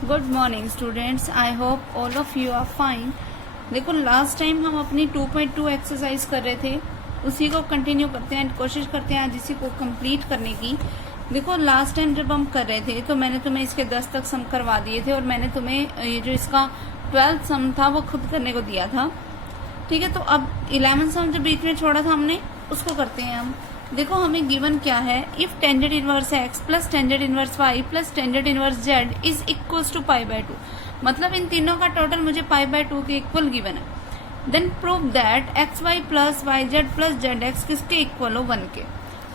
Good morning students, I hope all of you are fine. देखो last time हम अपनी 2.2 exercise कर रहे थे, उसी को कंटिन्यू करते हैं एंड कोशिश करते हैं आज इसी को कंप्लीट करने की। देखो लास्ट टाइम जब हम कर रहे थे तो मैंने तुम्हें इसके 10 तक सम करवा दिए थे और मैंने तुम्हें ये जो इसका 12th सम था वो खुद करने को दिया था। ठीक है, तो अब 11th सम जो बीच में छोड़ा था हमने उसको करते हैं हम। देखो हमें गिवन क्या है, if tangent inverse x plus tangent inverse y plus tangent inverse z is equals to pi by 2, मतलब इन तीनों का टोटल मुझे पाई बाय 2 के इक्वल गिवन है। Then prove that x y plus y z plus z x किसके equal हो 1 के।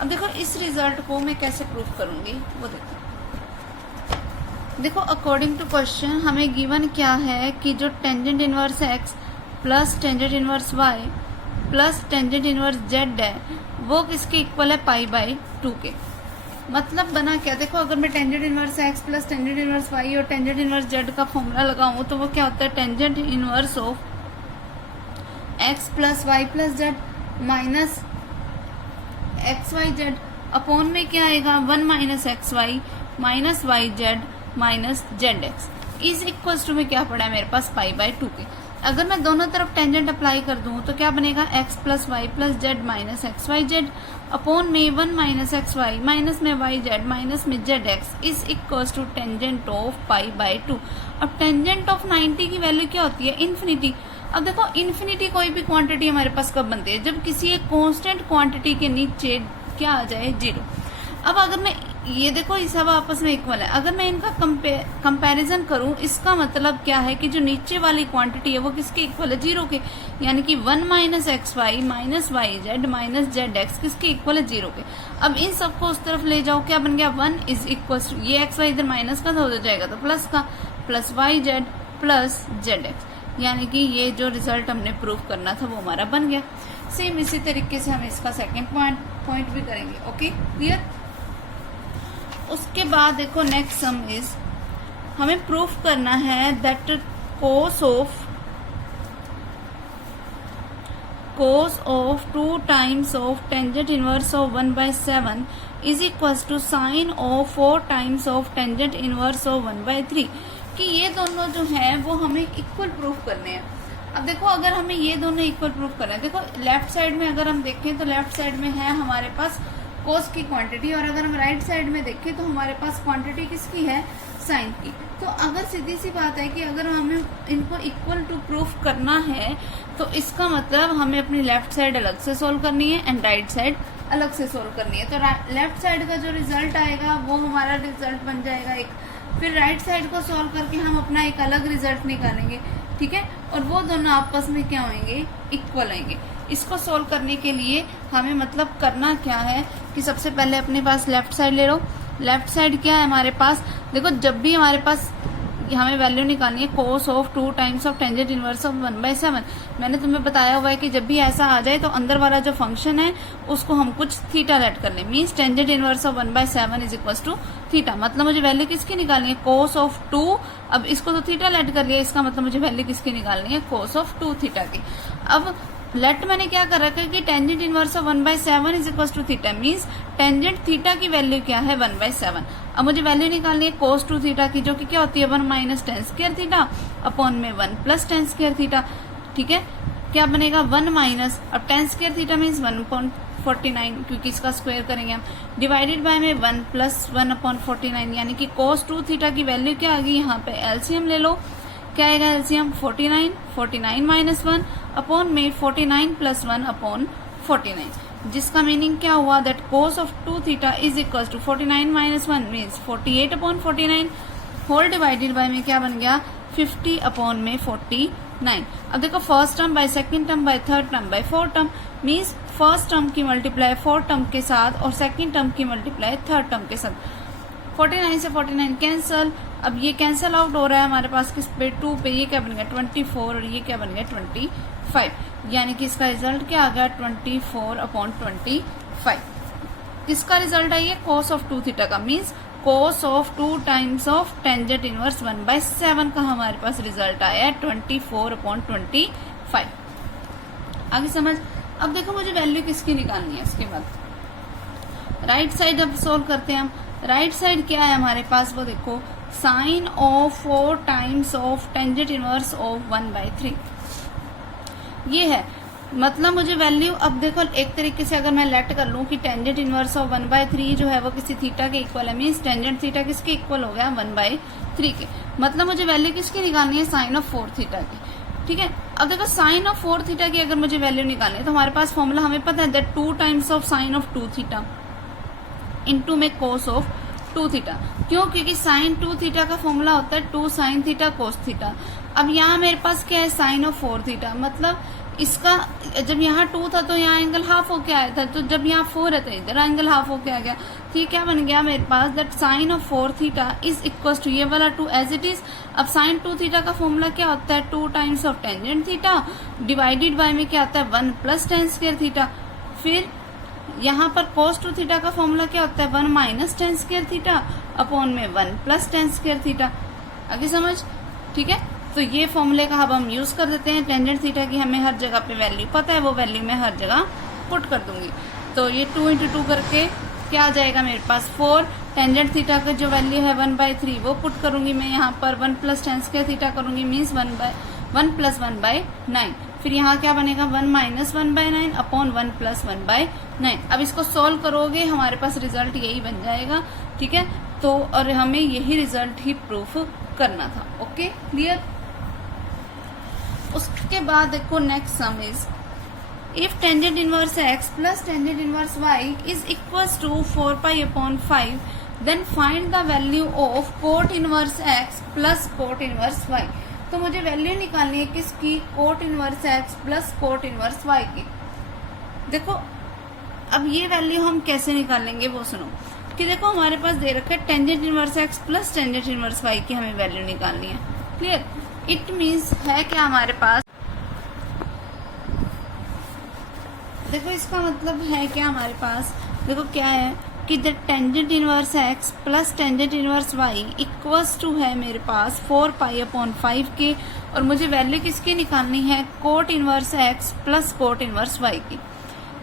अब देखो इस रिजल्ट को मैं कैसे प्रूव करूंगी वो देखो। देखो अकॉर्डिंग टू क्वेश्चन हमें गिवन क्या है कि जो tangent inverse x plus tangent inverse y plus tangent inverse z है वो किसके इक्वल है, पाई बाय 2 के। मतलब बना क्या, देखो अगर मैं tangent inverse x plus tangent inverse y और टेंजेंट इनवर्स जेड का फॉर्मूला लगाऊं तो वो क्या होता है, tangent inverse of x plus y plus z minus x y z upon में क्या आएगा 1 minus x y minus y z minus z x is equal to में क्या पड़ा है मेरे पास, पाई बाय 2 के। अगर मैं दोनों तरफ टेंजेंट अप्लाई कर दूं तो क्या बनेगा, x plus y plus z minus x y z upon में 1 माइनस एक्स वाई माइनस में वाई जेड माइनस में z x is equal to tangent of pi by 2। अब टेंजेंट ऑफ 90 की वैल्यू क्या होती है, इन्फिनिटी। अब देखो इन्फिनिटी कोई भी क्वांटिटी हमारे पास कब बनती है, जब किसी एक कांस्टेंट क्वांटिटी के नीचे क्या आ जाए, 0। अब अगर मैं ये देखो ये सब आपस में इक्वल है, अगर मैं इनका कंपैरिजन करूं इसका मतलब क्या है कि जो नीचे वाली क्वांटिटी है वो किसके इक्वल है, 0 के। यानी कि 1 minus x y minus y z minus z x किसके इक्वल है, 0 के। अब इन सबको उस तरफ ले जाओ, क्या बन गया, 1 इज इक्वल टू ये एक्स वाई इधर माइनस का हो जाएगा तो प्लस का, plus y z plus z x, यानी कि ये जो रिजल्ट हमने प्रूव करना था वो हमारा बन गया। सेम इसी तरीके से हम इसका सेकेंड पॉइंट भी करेंगे। Okay clear. उसके बाद देखो नेक्स्ट सम इज हमें प्रूफ करना है that cos of 2 times of tangent inverse of 1/7 is equal to sine of 4 times of tangent inverse of 1/3, कि ये दोनों जो है वो हमें इक्वल प्रूफ करने हैं। अब देखो अगर हमें ये दोनों इक्वल प्रूफ करना है, देखो लेफ्ट साइड में अगर हम देखें तो लेफ्ट साइड में है हमारे पास कोस की क्वांटिटी और अगर हम राइट साइड में देखें तो हमारे पास क्वांटिटी किसकी है, साइन की। तो अगर सीधी सी बात है कि अगर हमें इनको इक्वल टू प्रूफ करना है तो इसका मतलब हमें अपनी लेफ्ट साइड अलग से सोल्व करनी है एंड राइट साइड अलग से सोल्व करनी है। तो लेफ्ट साइड का जो रिजल्ट आएगा वो हमारा रिजल्ट बन जाएगा एक, फिर राइट साइड को सोल्व करके हम अपना एक अलग रिजल्ट निकालेंगे। ठीक है, और वो दोनों आपस में क्या होंगे, इक्वल आएंगे। इसको सोल्व करने के लिए हमें मतलब करना क्या है कि सबसे पहले अपने पास लेफ्ट साइड ले लो। लेफ्ट साइड क्या है हमारे पास, देखो जब भी हमारे पास हमें वैल्यू निकालनी है कोस of 2 times of tangent inverse of 1/7, मैंने तुम्हें बताया हुआ है कि जब भी ऐसा आ जाए तो अंदर वाला जो फंक्शन है उसको हम कुछ थीटा लेट कर ले, means tangent inverse of 1/7 is equal to theta. मतलब मुझे वैल्यू किसकी निकालनी है, कोस ऑफ 2। अब इसको तो थीटा लेट कर लिया, इसका मतलब मुझे वैल्यू किसकी निकालनी है, कोस ऑफ 2 थीटा की। अब लेट मैंने क्या कर रखा है कि tangent inverse of 1/7 is equal to theta, means tangent theta की वैल्यू क्या है, 1/7। अब मुझे वैल्यू निकालनी है कोस 2 थीटा की, जो कि क्या होती है 1 minus ten square theta upon में 1 प्लस टेन स्क्वायर थीटा। ठीक है, क्या बनेगा 1 माइनस, अब टेन स्क्वायर थीटा मीन्स 1/49 क्योंकि इसका स्क्वायर करेंगे हम, डिवाइडेड बाय में 1 प्लस 1/49, यानी कि कोस 2 थीटा की वैल्यू क्या आ गई, यहाँ पे एलसीएम ले लो, क्या आएगा एलसीएम 49 माइनस 1 अपॉन में 49 प्लस 1 अपॉन 49, जिसका मीनिंग क्या हुआ that cos of 2 theta is equal to 49 minus 1 means 48 upon 49 whole divided by में क्या बन गया 50 अपॉन में 49। अब देखो first term by second term by third term by fourth term, means first term की मल्टीप्लाई फोर्थ टर्म के साथ और सेकंड टर्म की मल्टीप्लाई थर्ड टर्म के साथ। 49 से 49 कैंसल, अब ये कैंसल आउट हो रहा है हमारे पास किस पे, 2 पे, ये क्या बन गया 24 और ये क्या बन गया 25, यानी कि इसका रिजल्ट क्या आ गया 24 अपॉन 25। किसका रिजल्ट है ये, कोस ऑफ 2 थीटा का, means cos of 2 times of tangent inverse 1/7 का हमारे पास रिजल्ट आया है 24 अपॉन 25। आगे समझ। अब देखो मुझे वैल्यू किसकी निकालनी है, इसके बाद राइट साइड अब सोल्व करते हैं हम। राइट साइड क्या है हमारे पास, वो देखो sine of 4 times of tangent inverse of 1/3। ये है, मतलब मुझे वैल्यू, अब देखो एक तरीके से अगर मैं लेट कर लूं कि टेंजेंट इनवर्स ऑफ 1/3 जो है वो किसी थीटा के इक्वल है, मीन्स टेंजेंट थीटा किसके इक्वल हो गया 1/3 के, मतलब मुझे वैल्यू किसकी निकालनी है, साइन ऑफ 4 थीटा की। ठीक है, अब देखो साइन ऑफ 4 थीटा की अगर मुझे वैल्यू निकालनी है तो हमारे पास फॉर्मूला हमें पता है that 2 times of sine of 2 theta into में कोस ऑफ 2 थीटा। क्यों? क्योंकि साइन 2 थीटा का फॉर्मूला होता है 2 साइन थीटा कोस थीटा। अब यहाँ मेरे पास क्या है, साइन ऑफ 4 थीटा, मतलब इसका जब यहाँ 2 था तो यहाँ एंगल हाफ होके आया था, तो जब यहाँ 4 है तो इधर एंगल हाफ होके आ गया। ठीक, क्या बन गया मेरे पास, that sine of 4 theta is equal to ये वाला 2 एज इट इज। अब साइन 2 थीटा का फॉर्मूला क्या होता है, 2 times of tangent theta divided by में क्या आता है 1 प्लस टेन स्क्वायर थीटा। फिर यहाँ पर cos 2 थीटा का फॉर्मूला क्या होता है 1 minus ten square theta upon में 1 प्लस टेन स्क्वायर थीटा। आगे समझ? ठीक है, तो ये फॉर्मूले का अब हम यूज कर देते हैं। टेंजेंट थीटा की हमें हर जगह पे वैल्यू पता है, वो वैल्यू मैं हर जगह पुट कर दूंगी। तो ये 2 × 2 करके क्या आ जाएगा मेरे पास 4। टेंजेंट थीटा का जो वैल्यू है 1/3 वो पुट करूंगी मैं यहाँ पर, 1 प्लस टेन स्क्वायर थीटा करूंगी, मीन्स 1 प्लस 1/9। फिर यहाँ क्या बनेगा 1 माइनस 1/9 अपॉन 1 प्लस 1/9। अब इसको सोल्व करोगे हमारे पास रिजल्ट यही बन जाएगा। ठीक है, तो और हमें यही रिजल्ट ही प्रूफ करना था। Okay, clear? उसके बाद देखो next sum is if tangent inverse x plus tangent inverse y is equals to 4π/5 then find the value of cot inverse x plus cot inverse y। तो मुझे वैल्यू निकालनी है किसकी, cot inverse x plus cot inverse y की। देखो अब ये value हम कैसे निकालेंगे वो सुनो, कि देखो हमारे पास दे रखा है tangent inverse x plus tangent inverse y की हमें वैल्यू निकालनी है। क्लियर? इट मीन्स है क्या हमारे पास, देखो इसका मतलब है क्या हमारे पास, देखो क्या है कि the tangent inverse x plus tangent inverse y equals to है मेरे पास 4π/5 के, और मुझे वैल्यू किसकी निकालनी है, coat inverse x plus cot inverse y की।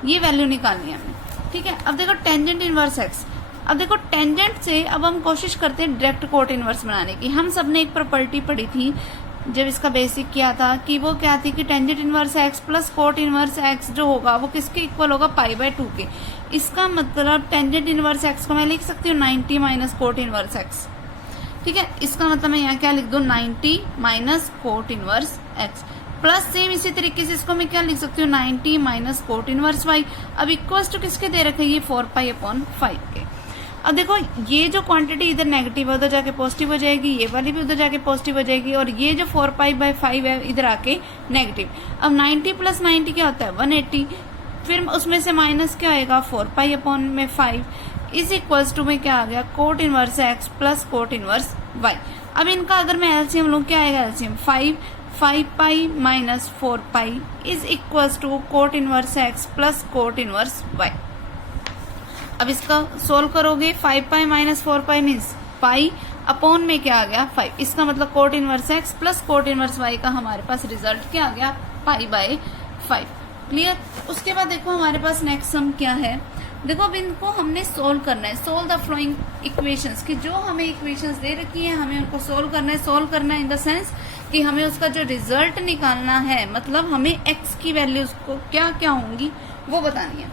ये वैल्यू निकालनी है हमें। ठीक है, अब देखो टेंजेंट इनवर्स x, अब देखो टेंजेंट से अब हम कोशिश करते हैं डायरेक्ट कोट इनवर्स बनाने की। हम सबने एक प्रॉपर्टी पढ़ी थी जब इसका बेसिक किया था, कि वो क्या थी कि tangent inverse x plus cot inverse x जो होगा वो किसके इक्वल होगा, π/2 के। इसका मतलब टेंजेंट इनवर्स x को मैं लिख सकती हूँ 90 माइनस कोट इनवर्स x। ठीक है, इसका मतलब मैं यहाँ क्या लिख दूँ 90 minus cot inverse x plus same इसी तरीके से इसको मैं क्या लिख सकती हूँ 90 माइनस कोट इनवर्स y। अब इक्वल्स टू किसके दे रखे, ये 4π/5 के। अब देखो ये जो क्वांटिटी इधर नेगेटिव है उधर जाके पॉजिटिव हो जाएगी, ये वाली भी उधर जाके पॉजिटिव हो जाएगी, और ये जो 4π/5 है इधर आके नेगेटिव। अब 90 प्लस 90 क्या होता है 180, फिर उसमें से माइनस क्या आएगा 4π/5 इज इक्वल्स टू में क्या आ गया cot inverse x plus cot inverse y। अब इनका अगर मैं एलसीएम लूँ क्या आएगा LCM 5π minus 4π is equals to cot inverse x plus cot inverse y। अब इसका सोल्व करोगे 5π माइनस 4π मीन्स पाई अपॉन में क्या आ गया 5। इसका मतलब coat inverse x plus cot inverse y का हमारे पास रिजल्ट क्या आ गया π/5। क्लियर? उसके बाद देखो हमारे पास नेक्स्ट सम क्या है, देखो अब इनको हमने सोल्व करना है। सोल्व द फ्लोइंग इक्वेशंस, कि जो हमें इक्वेशंस दे रखी है हमें उनको सोल्व करना है। सोल्व करना है इन द सेंस कि हमें उसका जो रिजल्ट निकालना है, मतलब हमें x की वैल्यूज को क्या क्या होंगी वो बतानी है।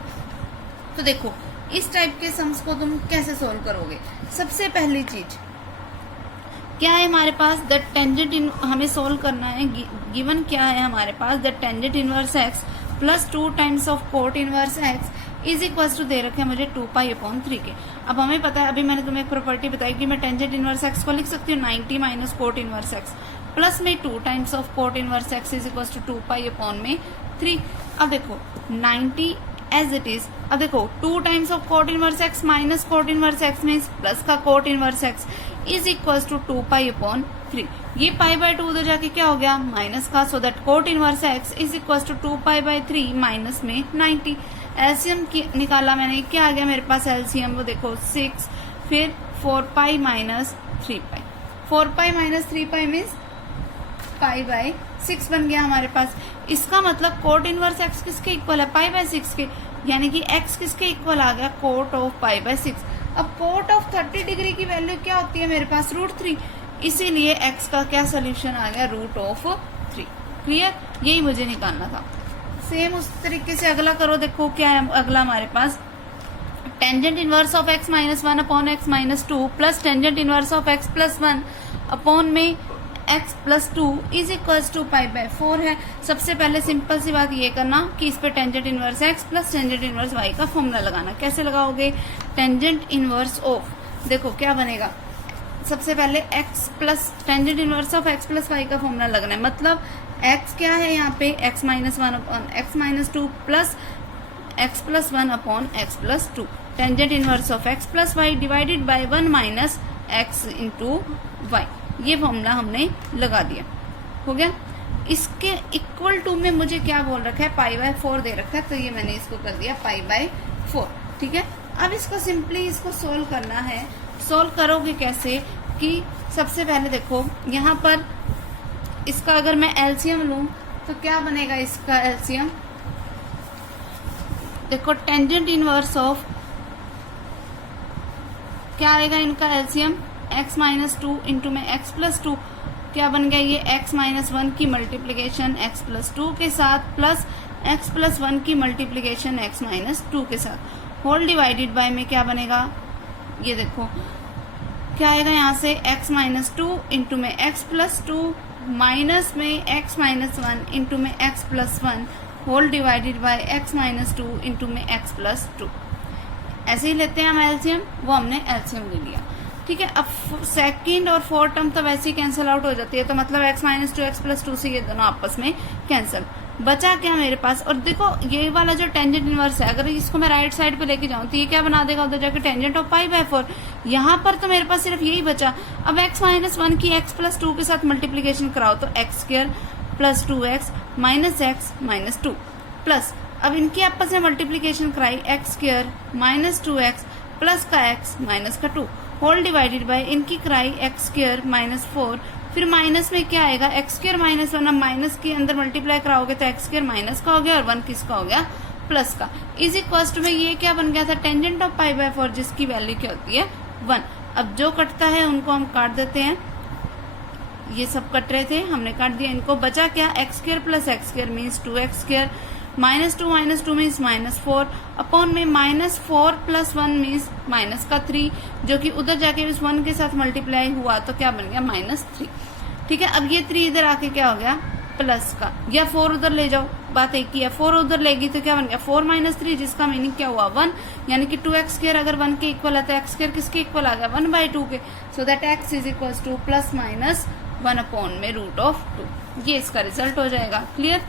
तो देखो इस टाइप के सम्स को तुम कैसे सोल्व करोगे। सबसे पहली चीज क्या है हमारे पास, द टेंजेंट हमें सोल्व करना है। गिवन क्या है हमारे पास, the tangent inverse x plus 2 times of cot inverse x is equal to दे रखे मुझे 2π/3 के। अब हमें पता है, अभी मैंने तुम्हें एक प्रॉपर्टी बताई कि मैं टेंजेंट इनवर्स x को लिख सकती हूँ 90 minus cot inverse x plus में 2 times of cot inverse x is equal to 2π/3। अब देखो 90 एज इट इज। अब देखो 2 times of cot inverse x minus cot inverse x means plus का cot inverse x is equal to 2π/3। ये π/2 उधर जाके क्या हो गया माइनस का, so that cot inverse x is equal to 2π/3 minus में 90। एलसीएम निकाला मैंने, क्या आ गया मेरे पास एलसीएम, वो देखो 6, फिर 4π माइनस 3π। 4π माइनस 3π मीन्स π/6 बन गया हमारे पास। इसका मतलब कोट इनवर्स x किसके इक्वल है π/6 के, यानी कि x किसके इक्वल आ गया कोट ऑफ π/6। अब कोट ऑफ 30 डिग्री की वैल्यू क्या होती है मेरे पास, √3, इसीलिए x का क्या सोल्यूशन आ गया, √3। क्लियर, यही मुझे निकालना था। सेम उस तरीके से अगला करो, देखो क्या है अगला हमारे पास, tangent inverse of x - 1 upon x - 2 plus tangent inverse of x + 1 upon में x + 2 इज इक्वल टू π/4 है। सबसे पहले सिंपल सी बात ये करना कि इस पे tangent inverse x plus tangent inverse y का फॉर्मूला लगाना। कैसे लगाओगे, टेंजेंट इनवर्स ऑफ, देखो क्या बनेगा, सबसे पहले x plus tangent inverse of x plus y का फॉर्मूला लगना है। मतलब x क्या है यहाँ पे, x - 1 upon x - 2 plus x + 1 upon x + 2, tangent inverse of x plus y divided by 1 minus x into y, ये फॉर्मूला हमने लगा दिया, हो गया। इसके इक्वल टू में मुझे क्या बोल रखा है, π/4 दे रखा है, तो ये मैंने इसको कर दिया π/4, ठीक है। अब इसको सिंपली इसको सोल्व करना है। सोल्व करोगे कैसे कि सबसे पहले देखो यहाँ पर इसका अगर मैं एलसीएम लूं तो क्या बनेगा, इसका एलसीएम देखो, टेंजेंट इनवर्स ऑफ क्या आएगा इनका एलसीएम, x - 2 इंटू में x + 2, क्या बन गया ये x - 1 की मल्टीप्लीकेशन x + 2 के साथ प्लस x + 1 की मल्टीप्लीकेशन x - 2 के साथ, होल डिवाइडेड बाय में क्या बनेगा, ये देखो क्या आएगा यहाँ से x - 2 इंटू में x + 2 माइनस में x - 1 इंटू में x + 1 whole divided by x - 2 into में x + 2। ऐसे ही लेते हैं हम एलसीएम, वो हमने एलसीएम ले लिया, ठीक है। अब सेकंड और फोर्थ टर्म तो वैसे ही कैंसिल आउट हो जाती है, तो मतलब x - 2 x + 2 से ये दोनों आपस में कैंसिल, बचा क्या मेरे पास। और देखो ये वाला जो टेंजेंट इनवर्स है, अगर इसको मैं राइट साइड पे लेके जाऊं तो ये क्या बना देगा, उधर जाके टेंजेंट ऑफ π/4। यहाँ पर तो मेरे पास सिर्फ यही बचा। अब x - 1 की x + 2 के साथ मल्टीप्लीकेशन कराओ तो x² + 2x - x - 2 प्लस, अब इनकी आपस में मल्टीप्लीकेशन कराई x² - 2x प्लस का x माइनस का 2 होल डिवाइडेड बाय इनकी कराई x² - 4, फिर माइनस में क्या आएगा x² - 1, अब माइनस के अंदर मल्टीप्लाई कराओगे तो x² माइनस का हो गया और 1 किसका हो गया, प्लस का, इज इक्वल्स टू में ये क्या बन गया था, टेंजेंट ऑफ π/4 जिसकी वैल्यू क्या होती है 1। अब जो कटता है उनको हम काट देते हैं, ये सब कट रहे थे हमने काट दिया इनको, बचा क्या x² + x² means 2x², -2 - 2 means -4 upon में -4 + 1 मीन्स माइनस का 3, जो कि उधर जाके इस 1 के साथ मल्टीप्लाई हुआ तो क्या बन गया -3, ठीक है। अब ये 3 इधर आके क्या हो गया, प्लस का, या 4 उधर ले जाओ, बात एक ही है, 4 उधर लेगी तो क्या बन गया 4 - 3, जिसका मीनिंग क्या हुआ 1, यानी कि 2x² अगर 1 के इक्वल है तो x² किसके इक्वल आ गया 1/2 के, so that x is equal to +- 1 upon में √2, ये इसका रिजल्ट हो जाएगा। क्लियर,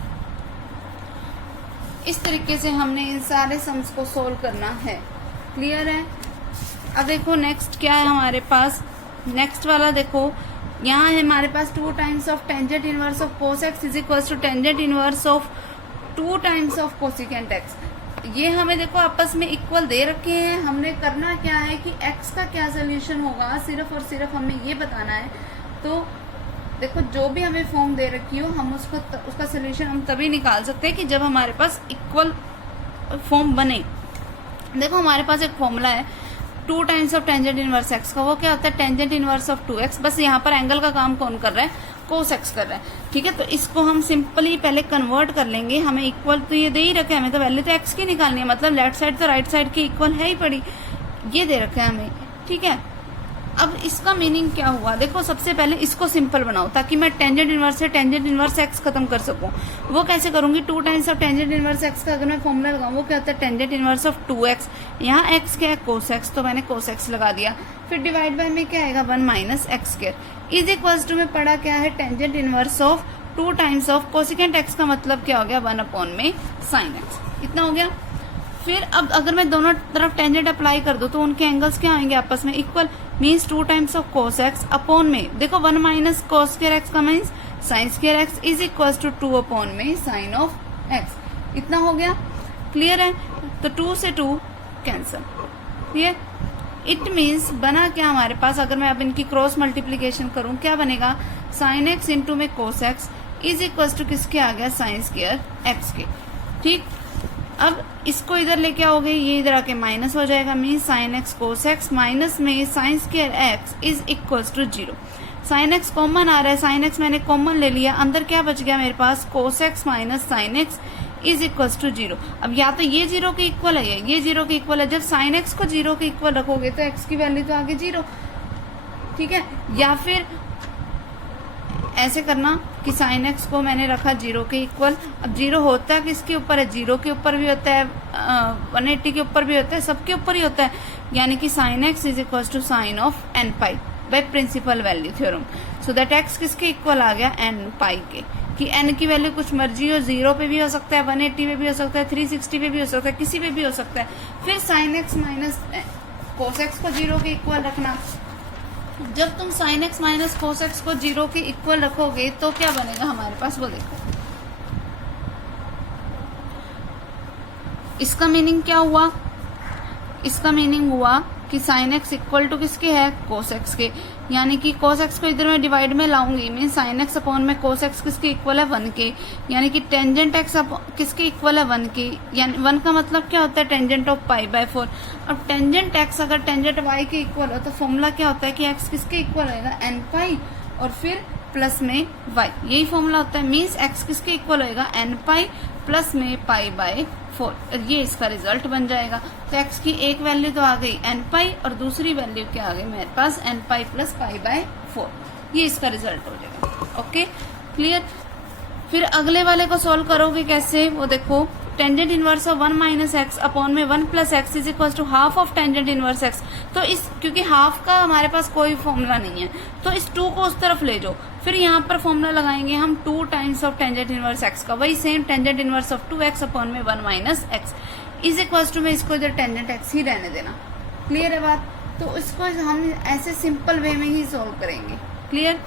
इस तरीके से हमने इन सारे सम्स को सोल्व करना है। क्लियर है। अब देखो नेक्स्ट क्या है हमारे पास, नेक्स्ट वाला देखो यहाँ है हमारे पास 2 times of tangent inverse of cos x is equal to tangent inverse of 2 times of cosecant x। ये हमें देखो आपस में इक्वल दे रखे हैं, हमने करना क्या है कि x का क्या सोल्यूशन होगा सिर्फ और सिर्फ हमें ये बताना है। तो देखो जो भी हमें फॉर्म दे रखी हो हम उसका सोल्यूशन हम तभी निकाल सकते हैं कि जब हमारे पास इक्वल फॉर्म बने। देखो हमारे पास एक फॉर्मूला है 2 times of tangent inverse x का, वो क्या होता है टेंजेंट इनवर्स ऑफ 2x, बस यहाँ पर एंगल का काम कौन कर रहा है, cos x कर रहा है, ठीक है। तो इसको हम सिंपली पहले कन्वर्ट कर लेंगे, हमें इक्वल तो ये दे ही रखा है, हमें तो वैल्यू तो x की निकालनी है, मतलब लेफ्ट साइड तो राइट साइड की इक्वल है ही पड़ी, ये दे रखा है हमें, ठीक है। अब इसका मीनिंग क्या हुआ, देखो सबसे पहले इसको सिंपल बनाओ ताकि मैं टेंजेंट इनवर्स से टेंजेंट इनवर्स x खत्म कर सकूं। वो कैसे करूंगी, 2 times of tangent inverse x का अगर मैं फॉर्मूला लगाऊं वो क्या होता है टेंजेंट इनवर्स ऑफ 2x, यहाँ x क्या है cos x, तो मैंने cos x लगा दिया, फिर डिवाइड बाय में क्या आएगा 1 minus x² is equals to में पड़ा क्या है tangent inverse of 2 times of cosecant x का मतलब क्या हो गया 1 अपॉन में sin x, इतना हो गया। फिर अब अगर मैं दोनों तरफ टेंजेंट अप्लाई कर दूं तो उनके एंगल्स क्या आएंगे आपस में equal, means 2 times of cos x upon में देखो 1 माइनस cos स्क्वायर x का means sin square x is equal to 2 upon में sin ऑफ x, इतना हो गया। क्लियर है, तो 2 से 2 कैंसिल, क्लियर। इट मीन्स बना क्या हमारे पास, अगर मैं अब इनकी क्रॉस मल्टीप्लीकेशन करूं क्या बनेगा sin x इंटू में cos x is equal to किसके आ गया sin स्क्वायर x के, ठीक। अब इसको इधर लेके आओगे, ये इधर आके माइनस हो जाएगा, mean sine x cos x minus में sine square x is equal to 0। Sine x common आ रहा है, साइन एक्स मैंने कॉमन ले लिया, अंदर क्या बच गया मेरे पास, cos x minus sine x is equal to 0। अब या तो ये 0 के इक्वल है, ये 0 के इक्वल है। जब साइन एक्स को 0 के इक्वल रखोगे तो एक्स की वैल्यू तो आगे 0, ठीक है। या फिर ऐसे करना कि साइन एक्स को मैंने रखा 0 के इक्वल। अब 0 होता है किसके ऊपर है, 0 के ऊपर भी होता है, 180 के ऊपर भी होता है, सबके ऊपर ही होता है। यानी कि sine x is equal to sine of n pi by principal value theorem. So that x किसके इक्वल आ गया, एन पाई के। कि एन की वैल्यू कुछ मर्जी हो, 0 पे भी हो सकता है, 180 पे भी हो सकता है, 360 पे भी हो सकता है, किसी पे भी हो सकता है। फिर sine x minus cos x को 0 के इक्वल रखना। जब तुम sine x minus cos x को 0 के इक्वल रखोगे तो क्या बनेगा हमारे पास, वो देखो। इसका मीनिंग क्या हुआ, इसका मीनिंग हुआ कि साइन एक्स इक्वल टू किसके है, कोस एक्स के। यानी कि कोस एक्स को इधर में डिवाइड में लाऊंगी, मीन साइन एक्स अपॉन में कोस एक्स किसके इक्वल है, 1 के। यानी कि टेंजेंट एक्स किसके इक्वल है, 1 के। यानी 1 का मतलब क्या होता है, टेंजेंट ऑफ पाई बाय 4। अब टेंजेंट एक्स अगर टेंजेंट वाई के इक्वल हो तो फॉर्मूला क्या होता है कि एक्स किसके इक्वल होगा, एन पाई और फिर प्लस में वाई, यही फॉर्मूला होता है। मीन्स एक्स किसके इक्वल होगा, एन पाई प्लस में पाई बाय 4। ये इसका रिजल्ट बन जाएगा। तो एक्स की एक वैल्यू तो आ गई एन पाई और दूसरी वैल्यू क्या आ गई मेरे पास, n pi plus pi by 4। ये इसका रिजल्ट हो जाएगा। Okay, clear. फिर अगले वाले को सोल्व करोगे कैसे, वो देखो। Tangent inverse of 1 minus x upon में 1 plus x is equal to half of tangent inverse x. तो इस, क्योंकि हाफ का हमारे पास कोई फॉर्मूला नहीं है तो इस 2 को उस तरफ ले जाओ। फिर यहाँ पर फॉर्मूला लगाएंगे हम 2 times of tangent inverse x का, वही same tangent inverse of 2x upon में 1 minus x is equal to में इसको इधर टेंजेंट एक्स ही रहने देना। क्लियर है बात। तो इसको हम ऐसे सिंपल वे में ही सोल्व करेंगे। क्लियर।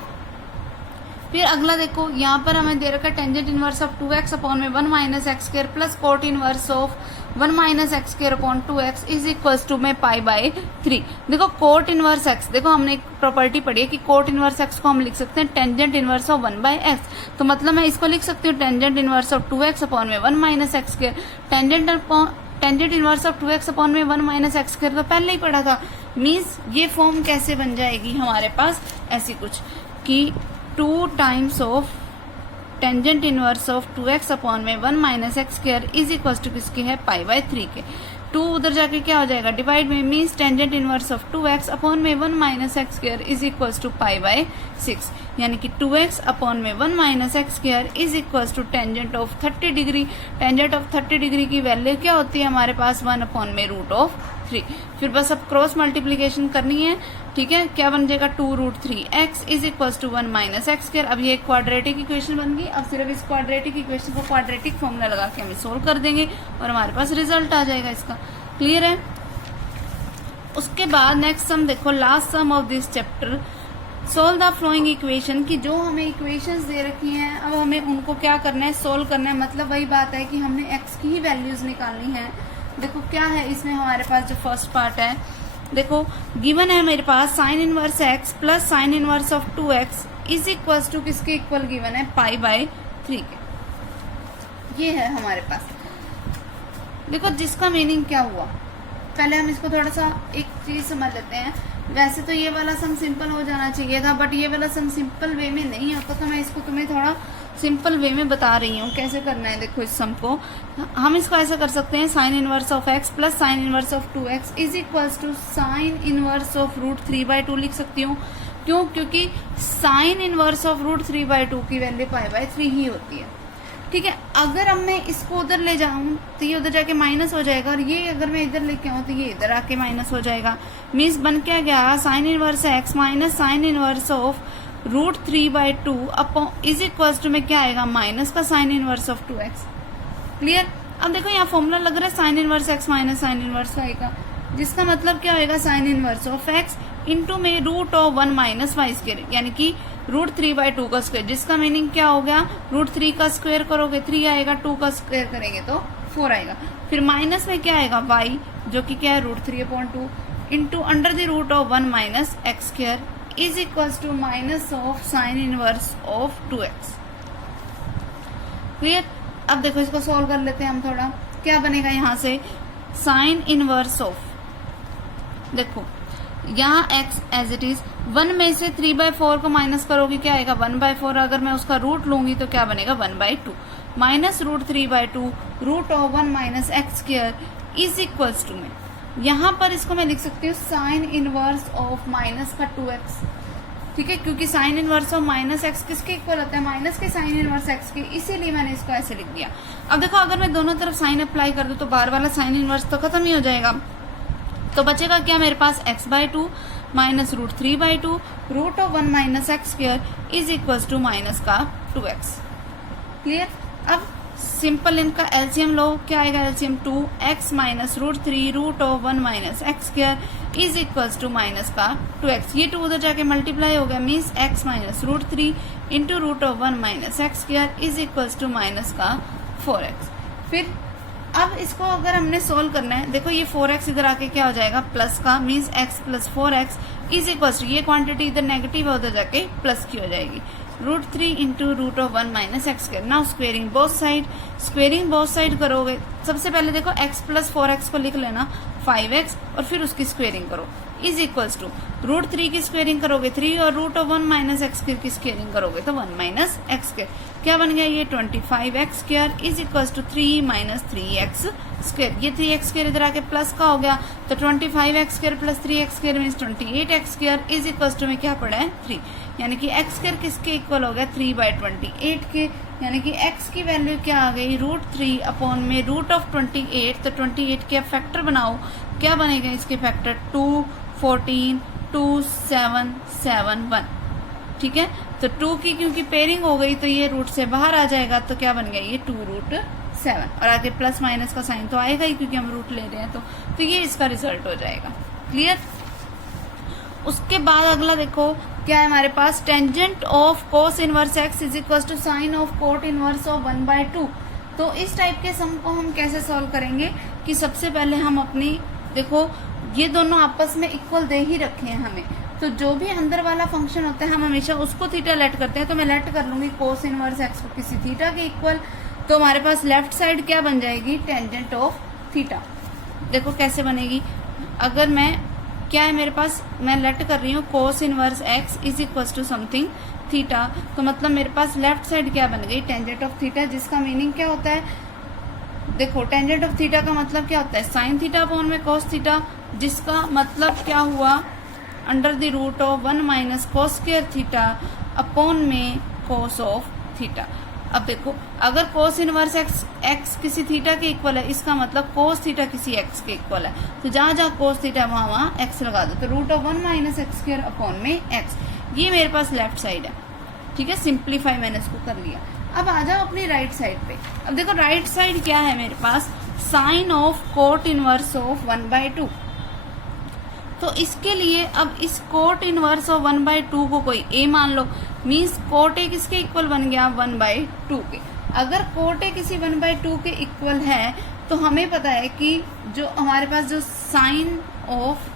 फिर अगला देखो, यहाँ पर हमें दे रखा है tangent inverse of 2x upon में 1 minus x square plus cot inverse of 1 minus x square upon 2x is equal to में पाई बाय 3। देखो कोट इनवर्स एक्स, देखो हमने एक प्रॉपर्टी पढ़ी है कि कोट इनवर्स एक्स को हम लिख सकते हैं tangent inverse of 1 by x. तो मतलब मैं इसको लिख सकती हूँ tangent inverse of 2x upon में 1 minus x square. Tangent inverse of 2x upon में 1 माइनस एक्स स्क्वायर तो पहले ही पढ़ा था। मीन्स ये फॉर्म कैसे बन जाएगी हमारे पास, ऐसी कुछ कि 2 times of tangent inverse of 2x upon में 1 minus x square is equal to किसके है, पाई बाय 3 के। 2 उधर जाके क्या हो जाएगा, डिवाइड में, means tangent inverse of 2x upon में 1 minus x square is equal to pi by 6। यानी कि 2x अपॉन में 1 minus x square is equal to tangent of 30 degree. Tangent of 30 degree की वैल्यू क्या होती है हमारे पास, 1 अपॉन में रूट ऑफ 3। फिर बस अब क्रॉस मल्टीप्लीकेशन करनी है, ठीक है। क्या बन जाएगा, 2 root 3 x is equal to 1 minus x square. अब ये क्वाड्रेटिक इक्वेशन बन गई। अब सिर्फ इस क्वाड्रेटिक इक्वेशन को क्वाड्रेटिक फॉर्मूला लगा के हम सोल्व कर देंगे और हमारे पास रिजल्ट आ जाएगा इसका। क्लियर है। उसके बाद नेक्स्ट सम देखो, last sum of this chapter, solve the following equation. की जो हमें इक्वेशंस दे रखी हैं अब हमें उनको क्या करना है, सोल्व करना है। मतलब वही बात है कि हमने एक्स की ही वैल्यूज निकालनी है। देखो क्या है इसमें हमारे पास, जो फर्स्ट पार्ट है देखो, गिवन है मेरे पास sine inverse x plus sine inverse of 2x is equal to किसके इक्वल गिवन है, पाई बाय 3 के। ये है हमारे पास। देखो जिसका मीनिंग क्या हुआ, पहले हम इसको थोड़ा सा एक चीज समझ लेते हैं। वैसे तो ये वाला सम सिंपल हो जाना चाहिए था, बट ये वाला सम सिंपल वे में नहीं होता, तो मैं इसको तुम्हें थोड़ा सिंपल वे में बता रही हूँ कैसे करना है। देखो इस सम को हम इसको ऐसा कर सकते हैं, sine inverse of x plus sine inverse of 2x is equal to sine inverse of root 3/2 लिख सकती हूँ। क्यों, क्योंकि साइन इनवर्स ऑफ रूट 3/2 की वैल्यू पाई बाय 3 ही होती है। ठीक है। अगर अब मैं इसको उधर ले जाऊं तो ये उधर जाके माइनस हो जाएगा, और ये अगर मैं इधर लेके आऊं तो ये इधर आके माइनस हो जाएगा। मीन्स बन क्या गया, sine inverse x minus sine inverse of root 3/2 upon is equal to में क्या आएगा, माइनस का sign inverse of 2x। Clear. अब देखो यहाँ फॉर्मूला लग रहा है sine inverse x minus sine inverse y का, जिसका मतलब क्या होगा, sine inverse of x into में root of 1 minus y square, यानी कि रूट 3/2 का स्क्वायर, जिसका मीनिंग क्या हो गया, रूट 3 का स्क्वायर करोगे 3 आएगा, 2 का स्क्वायर करेंगे तो 4 आएगा। फिर माइनस में क्या आएगा, y जो कि क्या है root 3/2 into under the root of 1 minus x square is equal to minus of sine inverse of 2x। Clear. अब देखो इसको सॉल्व कर लेते हैं हम थोड़ा। क्या बनेगा यहाँ से साइन इनवर्स ऑफ, देखो यहाँ x एज इट इज 1 में से 3/4 को माइनस करोगे क्या आएगा 1/4, अगर मैं उसका रूट लूंगी तो क्या बनेगा 1/2 minus root 3/2 root of 1 minus x square is equals to में यहाँ पर इसको मैं लिख सकती हूँ साइन इनवर्स ऑफ माइनस का 2x, ठीक है, क्योंकि sign inverse of minus x किसके इक्वल होता है माइनस के साइन इनवर्स एक्स के, इसीलिए मैंने इसको ऐसे लिख दिया। अब देखो अगर मैं दोनों तरफ साइन अप्लाई कर दूं तो बार वाला साइन इनवर्स तो खत्म ही हो जाएगा, तो बचेगा क्या मेरे पास x/2 minus root 3/2 root of 1 minus x square is equals to minus का 2x। क्लियर। अब सिंपल इनका एलसीएम लो, क्या आएगा LCM 2x minus root 3 root of 1 minus x square is equals to minus का 2x। ये 2 उधर जाके मल्टीप्लाई हो गया, means x minus root 3 into root of 1 minus x square is equals to minus का 4x। फिर अब इसको अगर हमने सोल्व करना है, देखो ये 4x इधर आके क्या हो जाएगा प्लस का, means x plus 4x is equals to, ये क्वांटिटी इधर नेगेटिव है उधर जाके प्लस की हो जाएगी, root 3 into root of 1 minus x square. Now squaring both side, squaring both side करोगे, सबसे पहले देखो x प्लस 4x को लिख लेना 5x और फिर उसकी स्क्वेयरिंग करो इज इक्वल्स टू रूट 3 की स्क्वेयरिंग करोगे 3 और रूट ऑफ 1 माइनस एक्स की स्क्वेयरिंग करोगे तो 1 माइनस एक्स स्क्वायर, क्या बन गया ये 25x square is equals to 3 minus 3x square. ये 3x स्क्वायर इधर आके प्लस का हो गया तो 25x square plus 3x square means 28x square is equals to में क्या पड़ा है 3, यानी कि x स्क्वायर किसके इक्वल हो गया 3/28 के, यानी कि x की वैल्यू क्या आ गई रूट 3 अपॉन में रूट ऑफ 28, तो 28 के फैक्टर बनाओ, क्या बनेगा इसके फैक्टर 2 14 2 7 7 1, ठीक है। तो 2 की क्योंकि पेयरिंग हो गई तो ये रूट से बाहर आ जाएगा, तो क्या बन गया ये 2√7 और आगे प्लस माइनस का साइन तो आएगा ही क्योंकि हम रूट ले रहे हैं, तो ये इसका रिजल्ट हो जाएगा। क्लियर। उसके बाद अगला देखो क्या है हमारे पास, tangent of cos inverse x is equal to sine of cot inverse of 1/2। तो इस टाइप के सम को हम कैसे सॉल्व करेंगे कि सबसे पहले हम अपनी, देखो ये दोनों आपस में इक्वल दे ही रखे हैं हमें, तो जो भी अंदर वाला फंक्शन होता है हम हमेशा उसको थीटा लेट करते हैं, तो मैं लेट कर लूंगी कोस इनवर्स एक्स को किसी थीटा के इक्वल, तो हमारे पास लेफ्ट साइड क्या बन जाएगी टेंजेंट ऑफ थीटा। देखो कैसे बनेगी, अगर मैं क्या है मेरे पास, मैं लेट कर रही हूँ cos inverse x is equal to something theta, तो मतलब मेरे पास लेफ्ट साइड क्या बन गई टेंजेंट ऑफ थीटा, जिसका मीनिंग क्या होता है, देखो टेंजेंट ऑफ थीटा का मतलब क्या होता है साइन थीटा अपॉन में कोस थीटा, जिसका मतलब क्या हुआ under the root of 1 minus cos square theta upon में कोस ऑफ थीटा। अब देखो अगर कोस इनवर्स एक्स किसी थीटा के इक्वल है, इसका मतलब कोस थीटा किसी एक्स के इक्वल है, तो जहां जहां कोस थीटा वहां एक्स लगा दो, तो root of 1 minus x square upon में एक्स, ये मेरे पास लेफ्ट साइड है, ठीक है, सिंप्लीफाई मैंने इसको कर लिया। अब आ जाओ अपनी राइट साइड पे, अब देखो राइट साइड क्या है मेरे पास sine of cot inverse of 1/2, तो इसके लिए अब इस कोट इनवर्स ऑफ 1/2 को कोई a मान लो, मीन्स कोट ए किसके इक्वल बन गया 1/2 के। अगर कोट ए किसी 1/2 के इक्वल है तो हमें पता है कि जो हमारे पास जो साइन ऑफ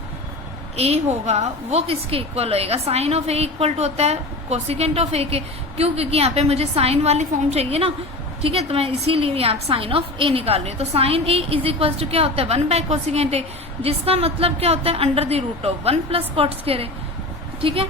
ए होगा वो किसके इक्वल होएगा, sine of A equal to होता है कोसिकेंट ऑफ ए के, क्यों, क्योंकि यहाँ पे मुझे साइन वाली फॉर्म चाहिए ना, ठीक है, तो मैं इसीलिए यहाँ साइन ऑफ ए निकाल रही हूँ, तो sine A is equal to क्या होता है 1/कोसिकेंट ए, जिसका मतलब क्या होता है under the root of 1 plus cot square है, ठीक है,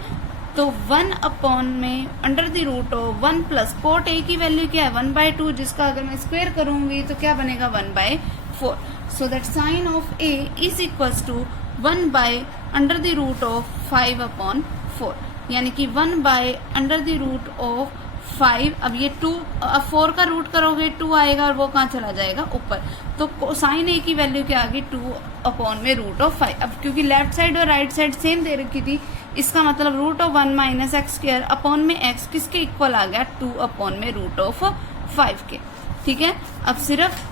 तो 1 अपॉन में under the root of 1 plus cot A की वैल्यू क्या है 1/2, जिसका अगर मैं स्क्वायर करूंगी तो क्या बनेगा 1/4, so that sine of A is equal to 1 by under the root of 5/4, यानी कि 1 by under the root of 5, अब ये 2, अब 4 का रूट करोगे 2 आएगा और वो कहाँ चला जाएगा ऊपर, तो साइन ए की वैल्यू क्या आ गई 2 अपॉन में रूट ऑफ 5। अब क्योंकि लेफ्ट साइड और राइट साइड सेम दे रखी थी, इसका मतलब root of 1 minus x square upon में एक्स किसके इक्वल आ गया 2 अपॉन में रूट ऑफ 5 के, ठीक है। अब सिर्फ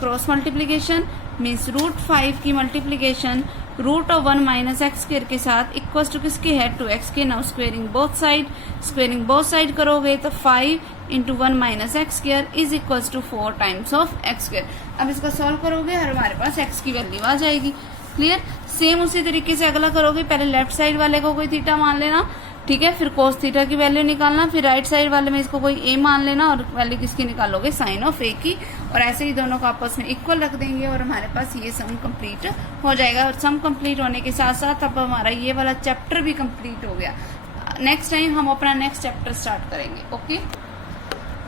क्रॉस मल्टीप्लीकेशन मीन्स रूट 5 की multiplication root of 1 minus x square के साथ इक्वल टू किसके है 2x के। नाउ स्क्वेयरिंग बोथ साइड करोगे तो 5 into 1 minus x square is equal to 4 times of x square. अब इसको सॉल्व करोगे और हमारे पास x की वैल्यू आ जाएगी। क्लियर। सेम उसी तरीके से अगला करोगे, पहले लेफ्ट साइड वाले को कोई थीटा मान लेना, ठीक है। फिर cos थीटा की वैल्यू निकालना, फिर राइट साइड वाले में इसको कोई a मान लेना और वैल्यू किसकी निकालोगे, साइन ऑफ a की, और ऐसे ही दोनों को आपस में इक्वल रख देंगे और हमारे पास ये सम कंप्लीट हो जाएगा। और सम कंप्लीट होने के साथ साथ अब हमारा ये वाला चैप्टर भी कंप्लीट हो गया। नेक्स्ट टाइम हम अपना नेक्स्ट चैप्टर स्टार्ट करेंगे। ओके।